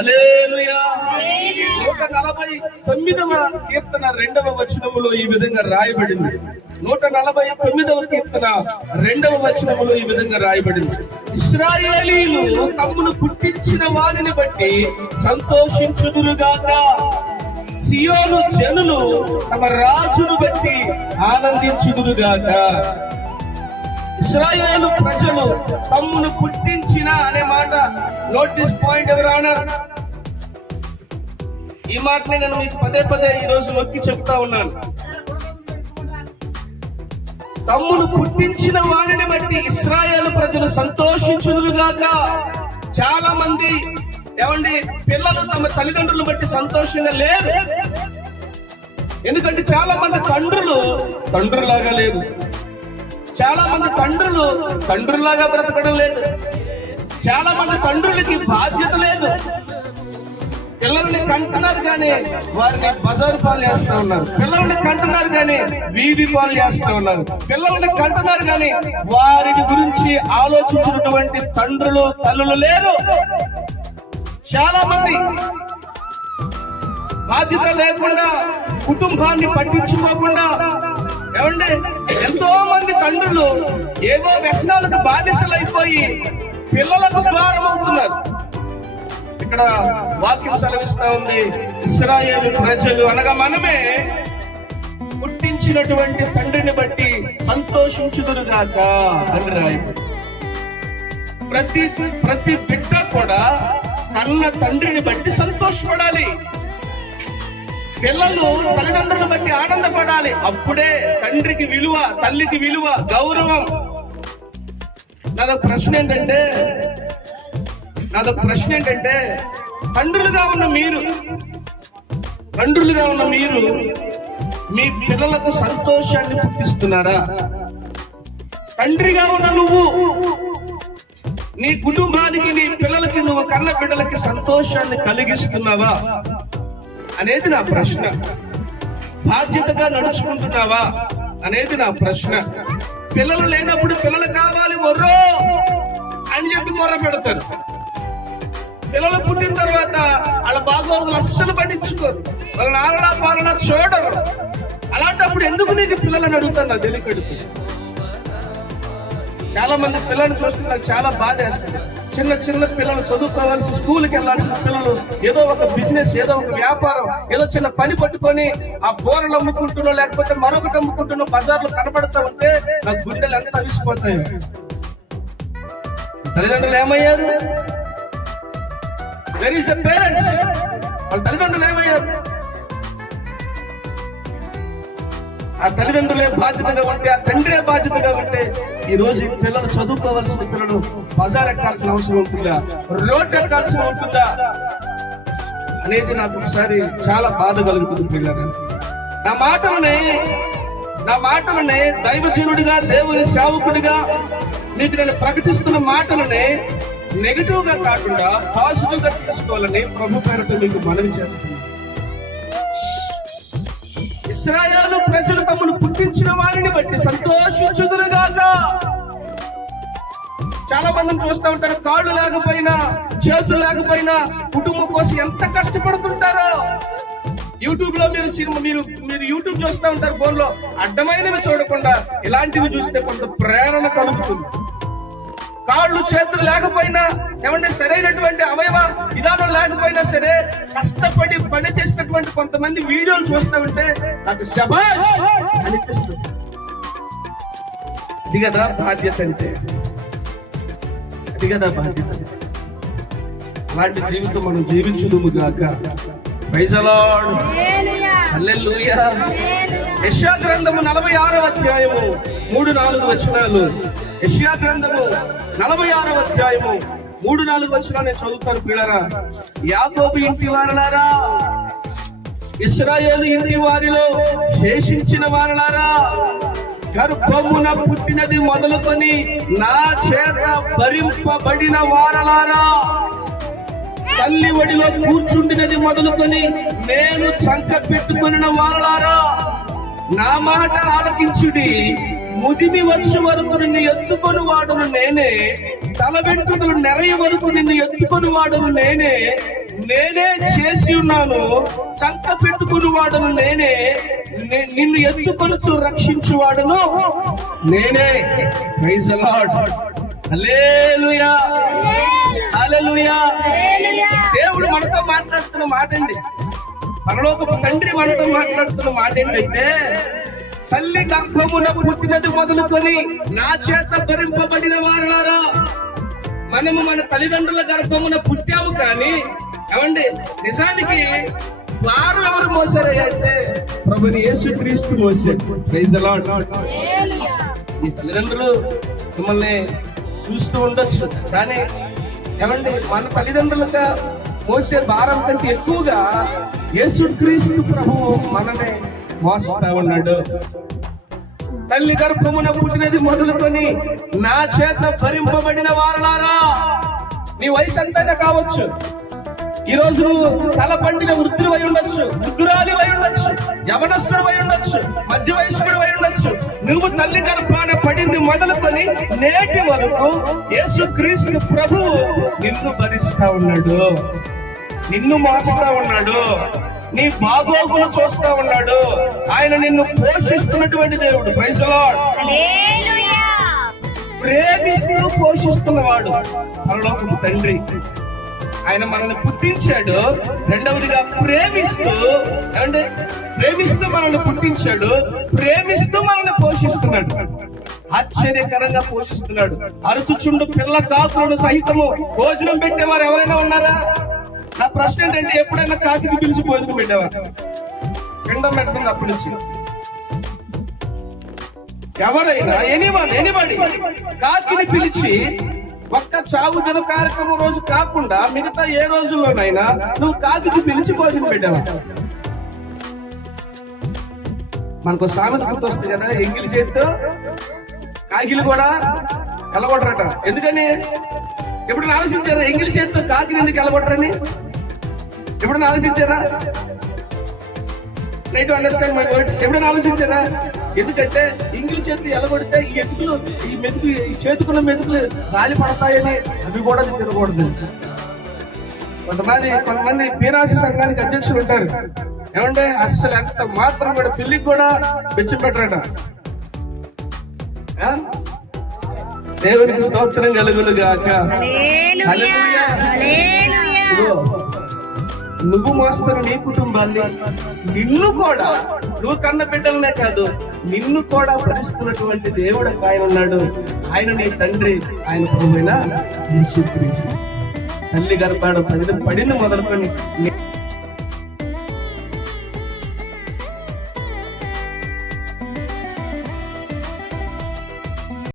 హల్లెలూయా. 149వ కీర్తన 2వ వచనములో ఈ విధంగా రాయబడింది. 149వ కీర్తన 2వ వచనములో ఈ విధంగా రాయబడింది. ఇశ్రాయేలీయులు తమ్మును పుట్టించిన వారిని బట్టి సంతోషించుదురుగాక. సియోను జనులు తమ రాజును బట్టి ఆనందించుదురుగాక. ఇశ్రాయేలు ప్రజలు తమ్మును పుట్టించిన అనే మాట నోటీస్ పాయింట్ ఎవరు అన్నారు? ఈ మాటని నేను మీకు పదే పదే ఈ రోజు నొక్కి చెప్తా ఉన్నాను. తమ్మును పుట్టించిన వారిని బట్టి ఇశ్రాయేలు ప్రజలు సంతోషించుదురుగాక. చాలా మంది ఏమండి పిల్లలు తమ తల్లిదండ్రులను బట్టి సంతోషంగా లేరు. ఎందుకంటే చాలా మంది తండ్రులాగా లేరు. చాలా మంది తండ్రులాగా బ్రతకడం లేదు. చాలా మంది తండ్రులకి బాధ్యత లేదు. పిల్లల్ని కంటున్నారు కానీ వారిని బజారు పాలు చేస్తూ ఉన్నారు. పిల్లల్ని కంటున్నారు కానీ వీధి పాలు చేస్తూ ఉన్నారు. పిల్లల్ని కంటున్నారు కానీ వారి గురించి ఆలోచించినటువంటి తండ్రులు తల్లులు లేరు. చాలా మంది బాధ్యత లేకుండా, కుటుంబాన్ని పట్టించుకోకుండా, ఏమండి ఎంతో మంది తండ్రులు ఏవో వ్యసనాలకు బానిసలైపోయి పిల్లలకు భారం అవుతున్నారు. ఇక్కడ వాక్యం సెలవిస్తా ఉంది, ఇశ్రాయేలు ప్రజలు అనగా మనమే పుట్టించినటువంటి తండ్రిని బట్టి సంతోషించుదురుగాక అని రాయబడింది. ప్రతి బిడ్డ కూడా కన్న తండ్రిని బట్టి సంతోషపడాలి. పిల్లలు తల్లిదండ్రులను బట్టి ఆనందపడాలి. అప్పుడే తండ్రికి విలువ, తల్లికి విలువ, గౌరవం. నాదొక ప్రశ్న ఏంటంటే తండ్రులుగా ఉన్న మీరు మీ పిల్లలకు సంతోషాన్ని పుట్టిస్తున్నారా? తండ్రిగా ఉన్న నువ్వు నీ కుటుంబానికి, నీ పిల్లలకి, నువ్వు కన్న బిడ్డలకి సంతోషాన్ని కలిగిస్తున్నావా అనేది నా ప్రశ్న. బాధ్యతగా నడుచుకుంటున్నావా అనేది నా ప్రశ్న. పిల్లలు లేనప్పుడు పిల్లలు కావాలి మొర్రో అని చెప్పి మొర్ర పెడతారు. పిల్లలు పుట్టిన తర్వాత వాళ్ళ బాగోగులు అస్సలు పట్టించుకోరు. వాళ్ళ నారడా పాలన చూడరు. అలాంటప్పుడు ఎందుకు నీకు పిల్లలని అడుగుతాను తెలియకడుపు. చాలా మంది పిల్లల్ని చూస్తే నాకు చాలా బాధ వేస్తుంది. చిన్న పిల్లలు చదువుకోవాల్సి, స్కూల్కి వెళ్ళాల్సిన పిల్లలు ఏదో ఒక బిజినెస్, ఏదో ఒక వ్యాపారం, ఏదో చిన్న పని పట్టుకొని ఆ బోరలు అమ్ముకుంటున్నో లేకపోతే మరొకటి అమ్ముకుంటున్నో బజార్లో కనబడతా ఉంటే నా గుండెలు ఎంత అవిసిపోతాయి. తల్లిదండ్రులు ఏమయ్యారు? Where is the parents? వాళ్ళ తల్లిదండ్రులు ఏమయ్యారు? ఆ తల్లిదండ్రులే బాధ్యతగా ఉంటే, ఆ తండ్రే బాధ్యతగా ఉంటే ఈ రోజు పిల్లలు చదువుకోవాల్సిన పిల్లలు బజార్ ఎక్కాల్సిన అవసరం ఉంటుందా? రోడ్డు ఎక్కాల్సిన ఉంటుందా అనేది నాకు ఒకసారి చాలా బాధ కలుగుతుంది. పిల్లలు నా మాటలనే దైవజనుడిగా, దేవుని సేవకుడిగా మీకు నేను ప్రకటిస్తున్న మాటలనే నెగిటివ్ గా కాకుండా పాజిటివ్ గా తీసుకోవాలని ప్రభు పేరుతో మీకు మనవి చేస్తున్నాను. ఇశ్రాయేలు ప్రజలు తమను పుట్టించిన వారిని బట్టి సంతోషించుదురుగాక. చాలా మందిని చూస్తూ ఉంటారు, కాళ్ళు లేకపోయినా, చేతులు లేకపోయినా కుటుంబం కోసం ఎంత కష్టపడుతుంటారో. యూట్యూబ్ లో మీరు యూట్యూబ్ చూస్తూ ఉంటారు. ఫోన్ లో అడ్డమైనవి చూడకుండా ఇలాంటివి చూస్తే కొంత ప్రేరణ కలుగుతుంది. కాళ్ళు చేతులు లేకపోయినా, ఏమంటే సరైనటువంటి అవయవ విధానం లేకపోయినా సరే కష్టపడి పని చేసినటువంటి కొంతమంది వీడియోలు చూస్తూ ఉంటే నాకు శభాష్ అనిపిస్తుంది. అది కదా బాధ్యత అంటే, అలాంటి జీవితం మనం జీవించుదుము గాక. Praise the lord. హల్లెలూయా. యెషయా గ్రంథము 46వ అధ్యాయము 3-4 వచనాలు. యెషయా గ్రంథము 46వ అధ్యాయము 3-4 వచనాలు నేను చదువుతాను పిల్లరా. యాకోబు ఇంటి వారలారా, ఇశ్రాయేలు ఇంటి వారిలో శేషించిన వారలారా, గర్భమున పుట్టినది మొదలుకొని నా చేత భరింపబడిన వారలారా, తల్లి ఒడిలో కూర్చుండినది మొదలుకొని నేను చంక పెట్టుకున్న వారలారా, నా మాట ఆలకించుడి. ముదిమి వచ్చే వరకు నిన్ను ఎత్తుకొని వాడును నేనే, తల వెంట్రుకలు నెరయ వరకు నిన్ను ఎత్తుకొని వాడును నేనే. నేనే చేసి ఉన్నాను, చంక పెట్టుకుని వాడను నేనే, నిన్ను ఎత్తుకొనుచు రక్షించువాడను నేనే. Praise the lord. Hallelujah, hallelujah. దేవుడు మనతో మాట్లాడుతున్న మాట అండి, పరలోకపు తండ్రి మనతో మాట్లాడుతున్న మాట ఏంటంటే, తల్లి గర్భమున పుట్టినది మొదలుకొని నా చేత భరింపబడిన వారులారా. మనము మన తల్లిదండ్రుల గర్భమున పుట్టాము, కానీ ఏమండి నిజానికి వారు ఎవరు మోసారయ్యా అంటే ప్రభుని యేసుక్రీస్తు మోసాడు. Praise the lord. ఈ తల్లిదండ్రులు మిమ్మల్ని చూస్తూ ఉండొచ్చు, కానీ ఏమండి మన తల్లిదండ్రులుగా మోసే భారం కంటే ఎక్కువగా యేసుక్రీస్తు ప్రభువు మనమే మోస్తా ఉన్నాడు. తల్లి గర్భమున పుట్టినది మొదలుకొని నా చేత భరింపబడిన వారలారా. నీ వయసు ఎంతైనా కావచ్చు, ఈ రోజు తల పండిన వృద్ధులు అయి ఉండొచ్చు, వృద్ధురాలి అయి ఉండొచ్చు, యవనస్తుడు అయి ఉండొచ్చు, మధ్య వయస్కుడు అయి ఉండొచ్చు. నువ్వు తల్లి గర్భాన పడింది మొదలుకొని నేటి వరకు యేసుక్రీస్తు ప్రభువు నిన్ను భరిస్తా ఉన్నాడు, నిన్ను మోస్తా ఉన్నాడు, నీ బాగోగులు చూస్తా ఉన్నాడు. ఆయన నిన్ను పోషిస్తున్నటువంటి దేవుడు. Praise the lord. ప్రేమిస్తూ పోషిస్తున్నవాడు పరలోకపు తండ్రి. ఆయన మనల్ని పుట్టించాడు, రెండవదిగా ప్రేమిస్తూ, అంటే ప్రేమిస్తూ మనల్ని పుట్టించాడు, ప్రేమిస్తూ మనల్ని పోషిస్తున్నాడు, ఆశ్చర్యకరంగా పోషిస్తున్నాడు. అరుచుచుండు పిల్ల కాకులను సహితము భోజనం పెట్టేవారు ఎవరైనా ఉన్నారా? నా ప్రశ్న ఏంటంటే, ఎప్పుడైనా కాకిని పిలిచి భోజనం పెట్టేవారు? పిండం పెట్టడం అప్పటి నుంచి ఎవరైనా ఎనీబడి కాకిని పిలిచి ఒక్క చావు దిన కార్యక్రమం రోజు కాకుండా మిగతా ఏ రోజుల్లోనైనా నువ్వు కాకిని పిలిచి భోజనం పెట్టావా? మనకు సామెత గుర్తొస్తుంది కదా, ఎంగిలి చేతితో కాకిలు కూడా కలగొట్టరట. ఎందుకని? ఎప్పుడైనా ఆలోచించారా ఎంగిలి చేతితో కాకిని ఎందుకు కలగొట్టరని? ఎప్పుడైనా ఆలోచించారా? Try to understand my words. ఎప్పుడైనా ఆలోచించారా? ఎందుకంటే ఎంగిలి చేతి ఎలగొడితే ఈ మెతుకు ఈ చేతుకున్న మెతుకులు రాలి పడతాయని అవి కూడా తినకూడదు. కొంతమంది పీనాసి సంఘానికి అధ్యక్షులు ఉంటారు, ఏమంటే అస్సలు ఎంత మాత్రం కూడా పెళ్లికి కూడా పెంచి పెట్టరట. దేవునికి స్తోత్రం కలుగును గాక. హల్లెలూయా. నువ్వు మోస్తున్న నీ కుటుంబాన్ని, నిన్ను కూడా, నువ్వు కన్న బిడ్డలనే కాదు నిన్ను కూడా భరిస్తున్నటువంటి దేవుడు ఆయన ఉన్నాడు. ఆయన నీ తండ్రి, ఆయన ప్రభువైన యేసుక్రీస్తు. తల్లి గర్భాన పడింది మొదలుకొని